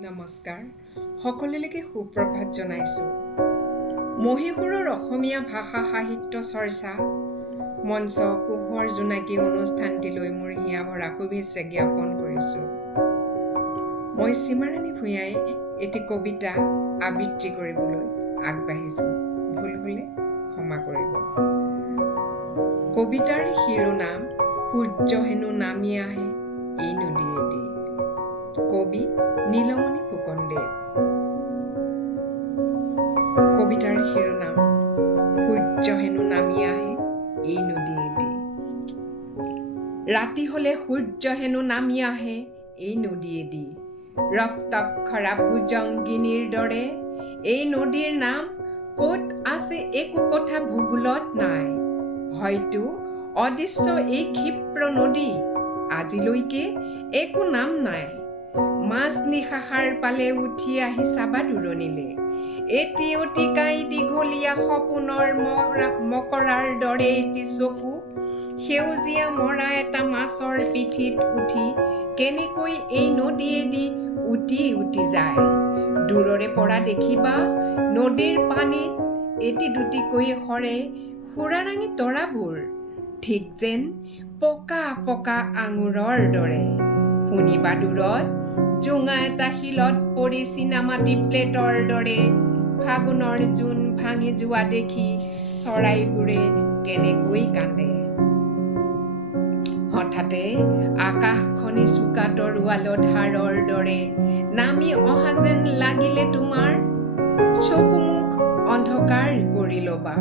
নমস্কাৰ সকলোলৈকে সুপ্ৰভাত জনাইছোঁ মহীশূৰৰ অসমীয়া ভাষা সাহিত্য চৰ্চা মঞ্চ পোহৰ জোনাকী অনুষ্ঠানটিলৈ মোৰ হিয়া ভৰা শুভেচ্ছা জ্ঞাপন কৰিছোঁ মই সীমাৰাণী ভূঞাই এটি কবিতা আবৃত্তি কৰিবলৈ আগবাঢ়িছোঁ ভুল হ'লে ক্ষমা কৰিব কবিতাৰ শিৰোনাম সূৰ্য হেনো নামি আহে এই নদীয়েদি কবি নীলমণি ফুকনদেৱ কবিতাৰ শিৰোনাম সূৰ্য হেনো নামি আহে এই নদীয়েদি ৰাতি হলে সূৰ্য হেনো নামি আহে এই নদীয়েদি ৰক্তক্ষৰা ভুজংগিনীৰ দৰে এই নদীৰ নাম ক'ত আছে একো কথা ভূগোলত নাই হয়তো অদৃশ্য এই ক্ষিপ্ৰ নদী আজিলৈকে একো নাম নাই মাছ নিশাষাৰ পালে উঠি আহি চাবা দূৰণিলে এটি অতিকাই দীঘলীয়া সপোনৰ মকৰাৰ দৰে এটি চকু সেউজীয়া মৰা এটা মাছৰ পিঠিত উঠি কেনেকৈ এই নদীয়েদি উটি উটি যায় দূৰৰে পৰা দেখিবা নদীৰ পানীত এটি দুটিকৈ সৰে সুৰাৰাঙী তৰাবোৰ ঠিক যেন পকা পকা আঙুৰৰ দৰে শুনিবা দূৰত জোঙা এটা শিলত পৰি চিনামাটি প্লেটৰ দৰে ফাগুনৰ জোন ভাঙি যোৱা দেখি চৰাইবোৰে কেনেকৈ কান্দে হঠাতে আকাশখনি চোকা তৰোৱালত হাড়ৰ দৰে নামি অহা যেন লাগিলে তোমাৰ চকুমুখ অন্ধকাৰ কৰি ল'বা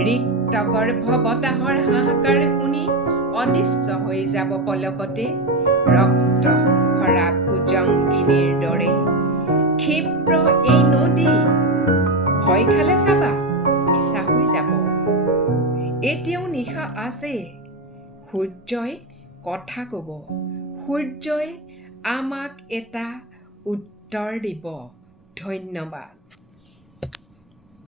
ৰিক্ত গৰ্ভ বতাহৰ হাহাকাৰ শুনি অদৃশ্য হৈ যাব পলকতে ৰক্ত খৰা ভুজংগিনীৰ দৰে ক্ষিপ্ৰ এই নদী ভয় খালে চাবা মিছা হৈ যাব এতিয়াও নিশা আছে সূৰ্যই কথা ক'ব সূৰ্যই আমাক এটা উত্তৰ দিব ধন্যবাদ